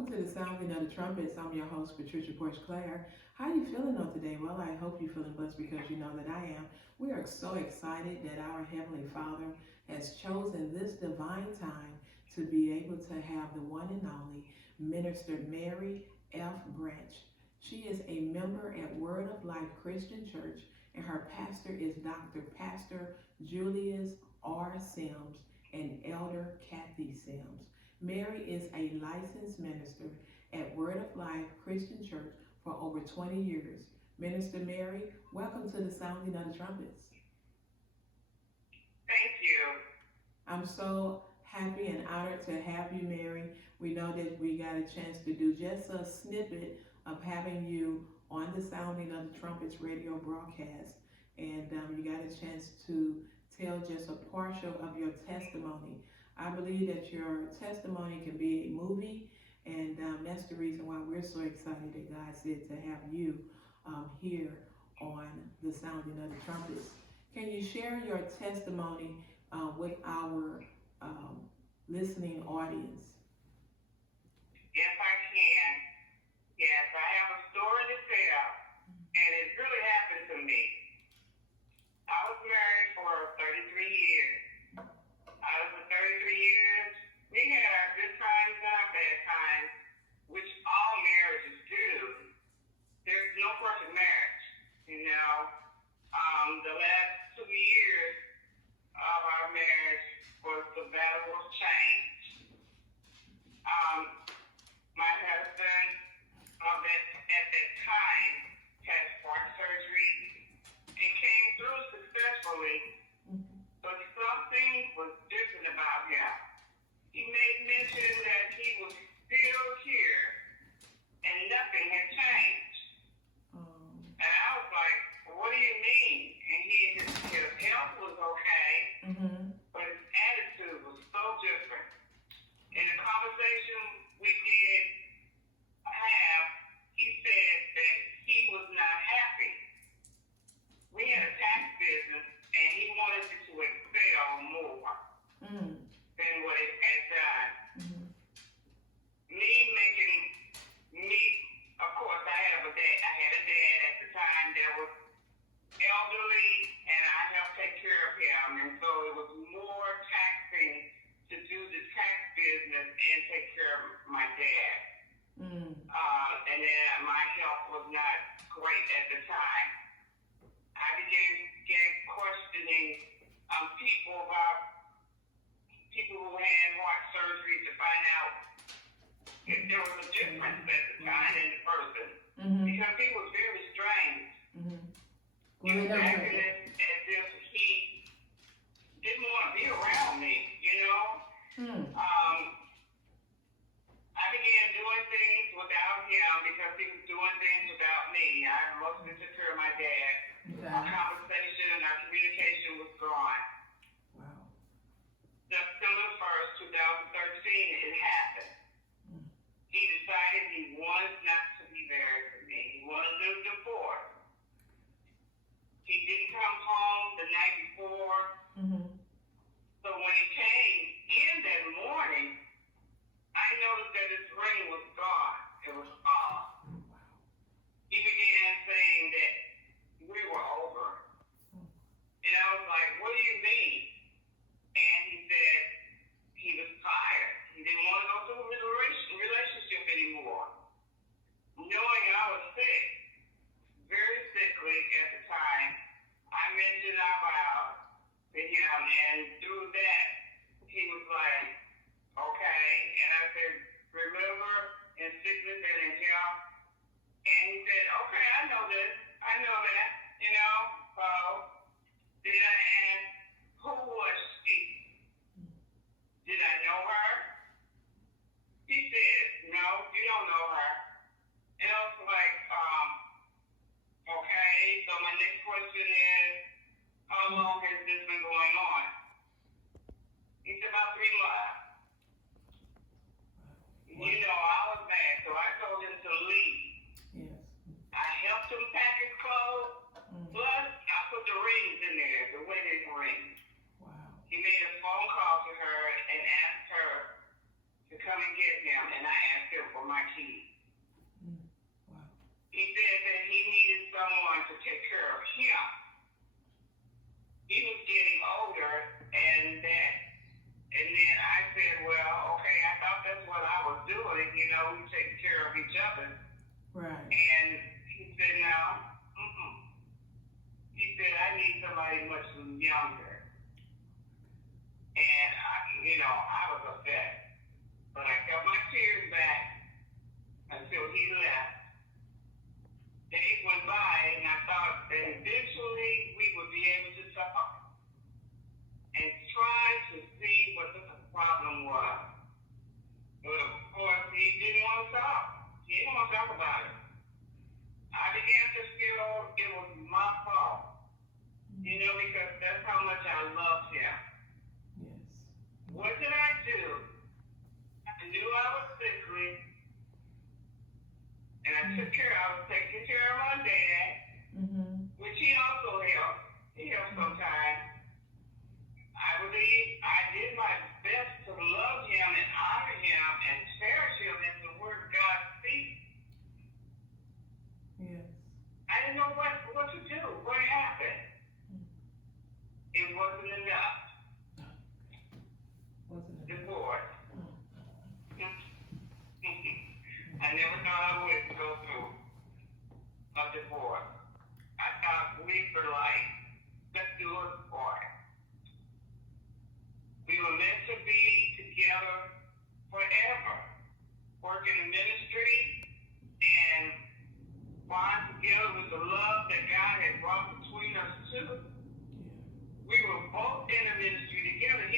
welcome to the Sounding of the Trumpets. I'm your host, Patricia Clair. How are you feeling on today? Well, I hope you're feeling blessed because you know that I am. We are so excited that our Heavenly Father has chosen this divine time to be able to have the one and only Minister Mary F. Branch. She is a member at Word of Life Christian Church, and her pastor is Pastor Julius R. Sims and Elder Kathy Sims. Mary is a licensed minister at Word of Life Christian Church for over 20 years. Minister Mary, welcome to the Sounding of the Trumpets. Thank you. I'm so happy and honored to have you, Mary. We know that we got a chance to do just a snippet of having you on the Sounding of the Trumpets radio broadcast, and you got a chance to tell just a partial of your testimony. I believe that your testimony can be a movie, and that's the reason why we're so excited that God said to have you here on the Sounding of the Trumpets. Can you share your testimony with our listening audience? Yes, I can. Yes, I have a story to tell, and it really happened to me. I was married for 33 years. Out of the 33 years, we had our good times and our bad times, which all marriages do. There's no perfect marriage, you know. The last 2 years of our marriage was the battle of change. My husband, at that time, had heart surgery and came through successfully. But something was different about him. He made mention that he was still here and nothing had changed. And I was like, what do you mean? And his health was okay, but his attitude was so different. In the conversation we did have, he said that he was not happy. We had a tax business, and he wanted it to excel more than what it had done. Of course, I had a dad at the time that was elderly, and I helped take care of him, and so it was more taxing to do the tax business and take care of my dad. And then my health was not great at the time. I began questioning people who had heart surgery to find out if there was a difference at the time in the person, because he was very strange. He was acting as if he didn't want to be around me, you know. I began doing things without him because he was doing things without me. I mostly took care of my dad. Our conversation and our communication was gone. Wow. September 1st, 2013, it happened. He decided he wanted not to be married with me. He wanted to live divorce. He didn't come home the night before. So when he came in that morning, I noticed that his ring was gone. It was off. He began saying that we were over. And I was like, what do you mean? And he said he was tired. He didn't want to go through a relationship anymore. Knowing I was sick, very sickly at the time, I mentioned our vows to him, and through that, he was like, okay. And I said, remember, in sickness and in health? And he said, okay, I know this. I know that, you know. So then I asked, who was she? Did I know her? He said, no, you don't know her. And I was like, okay, so my next question is, how long has this been going on? He said, about 3 months. You know, I was mad, so I told him to leave. Yes. I helped him pack his clothes, plus I put the rings in there, the wedding rings. Wow. He made a phone call to her and asked her to come and get him, and and I asked him for my keys. Wow. He said that he needed someone to take care of him. He was getting older, and then I said, well, okay, I thought that's what I was doing, we take care of each other. Right. And he said, no, he said, I need somebody much younger. And I was upset, but I kept my tears back until he left. Days went by, and I thought that eventually we would be able to talk and try to see what the problem was. But of course, he didn't want to talk. He didn't want to talk about it. I began to feel it was my fault, because that's how much I loved him. Yes. What did I do? I knew I was sickly, and I was taking care of my dad, which he also helped. He helped sometimes. I did my best to love him and honor him and cherish him as the Word of God speaks. Yes. I didn't know what to do. What happened? It wasn't enough. Divorce. I never thought I would go through a divorce. I thought we were like, let's do it for it. We were meant to be together forever, working in ministry and bond together with the love that God had brought between us two. We were both in the ministry together.